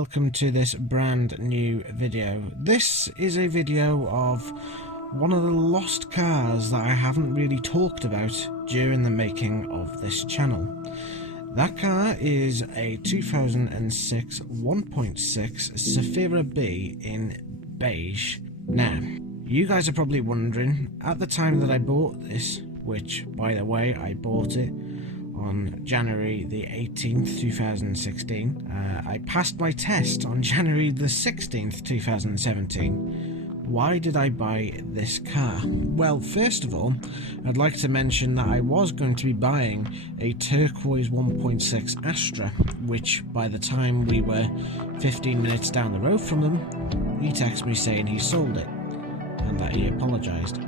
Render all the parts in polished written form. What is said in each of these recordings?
welcome to this brand new video. This is a video of one of the lost cars that I haven't really talked about during the making of this channel. That car is a 2006 1.6 ZAFIRA B in beige. Now, you guys are probably wondering, at the time that I bought this, which by the way I bought it on January the 18th 2016, I passed my test on January the 16th 2017. Why did I buy this car? Well, first of all, I'd like to mention that I was going to be buying a turquoise 1.6 Astra, which by the time we were 15 minutes down the road from them, he texted me saying he sold it and that he apologised.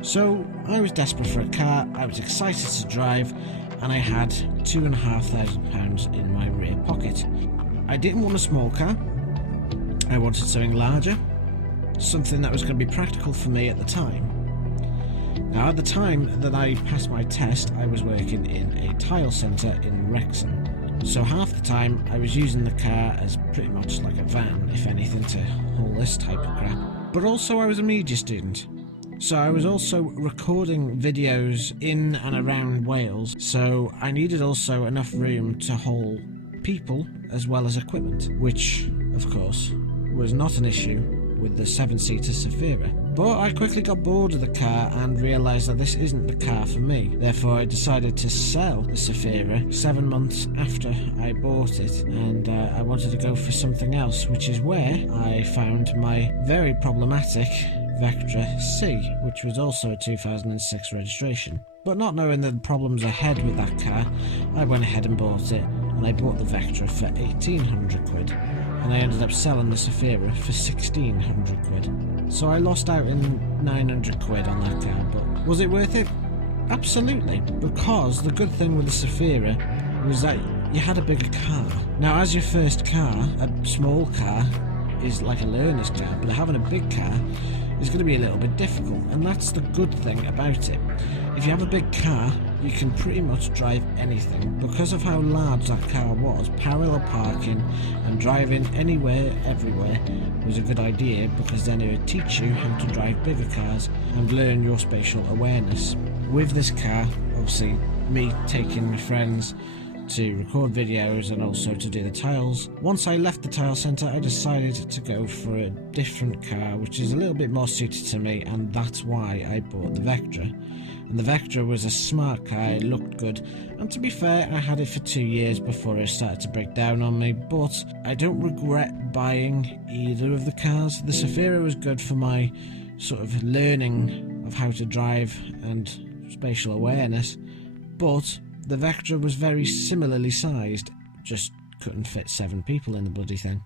So I was desperate for a car, I was excited to drive, and I had £2,500 in my rear pocket. I didn't want a small car, I wanted something larger, something that was going to be practical for me at the time. Now, at the time that I passed my test, I was working in a tile centre in Wrexham, so half the time I was using the car as pretty much like a van, if anything, to haul this type of crap. But also I was a media student, so I was also recording videos in and around Wales, so I needed also enough room to haul people as well as equipment, which of course was not an issue with the 7-seater ZAFIRA. But I quickly got bored of the car and realised that this isn't the car for me. Therefore I decided to sell the ZAFIRA 7 months after I bought it, and I wanted to go for something else, which is where I found my very problematic Vectra C, which was also a 2006 registration. But not knowing the problems ahead with that car, I went ahead and bought it, and I bought the Vectra for 1,800 quid, and I ended up selling the ZAFIRA for 1,600 quid. So I lost out in 900 quid on that car, but was it worth it? Absolutely, because the good thing with the ZAFIRA was that you had a bigger car. Now, as your first car, a small car is like a learner's car, but having a big car is going to be a little bit difficult, and that's the good thing about it. If you have a big car, you can pretty much drive anything. Because of how large that car was, parallel parking and driving anywhere, everywhere was a good idea, because then it would teach you how to drive bigger cars and learn your spatial awareness. With this car, obviously me taking my friends to record videos and also to do the tiles. Once I left the tile centre, I decided to go for a different car which is a little bit more suited to me, and that's why I bought the Vectra. And the Vectra was a smart car, it looked good, and to be fair, I had it for 2 years before it started to break down on me, but I don't regret buying either of the cars. The ZAFIRA was good for my sort of learning of how to drive and spatial awareness, but the Vectra was very similarly sized, just couldn't fit 7 people in the bloody thing.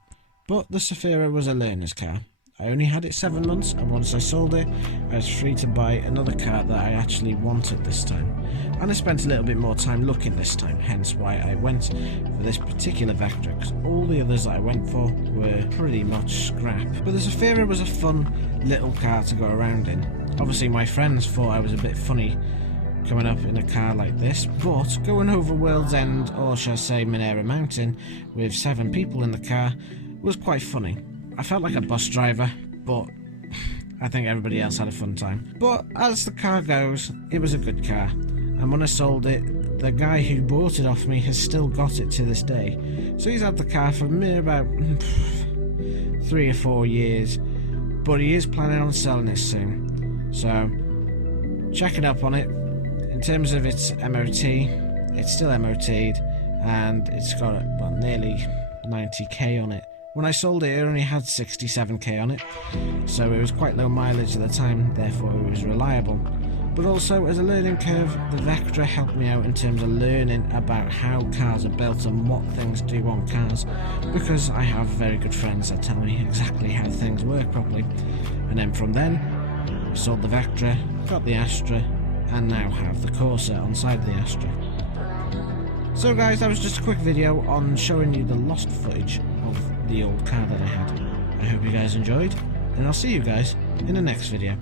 But the ZAFIRA was a learner's car. I only had it 7 months, and once I sold it, I was free to buy another car that I actually wanted this time. And I spent a little bit more time looking this time, hence why I went for this particular Vectra, because all the others that I went for were pretty much scrap. But the ZAFIRA was a fun little car to go around in. Obviously my friends thought I was a bit funny coming up in a car like this, but going over World's End, or shall I say Minera Mountain, with 7 people in the car was quite funny. I felt like a bus driver, but I think everybody else had a fun time. But as the car goes, it was a good car, and when I sold it, the guy who bought it off me has still got it to this day. So he's had the car for mere about 3 or 4 years, but he is planning on selling it soon. So check it up on it. In terms of its MOT, it's still MOT'd, and it's got nearly 90k on it. When I sold it, it only had 67k on it, so it was quite low mileage at the time, therefore it was reliable. But also, as a learning curve, the Vectra helped me out in terms of learning about how cars are built and what things do on cars, because I have very good friends that tell me exactly how things work properly. And then from then, I sold the Vectra, got the Astra, and now have the Corsa on side of the Astra. So guys, that was just a quick video on showing you the lost footage of the old car that I had. I hope you guys enjoyed, and I'll see you guys in the next video.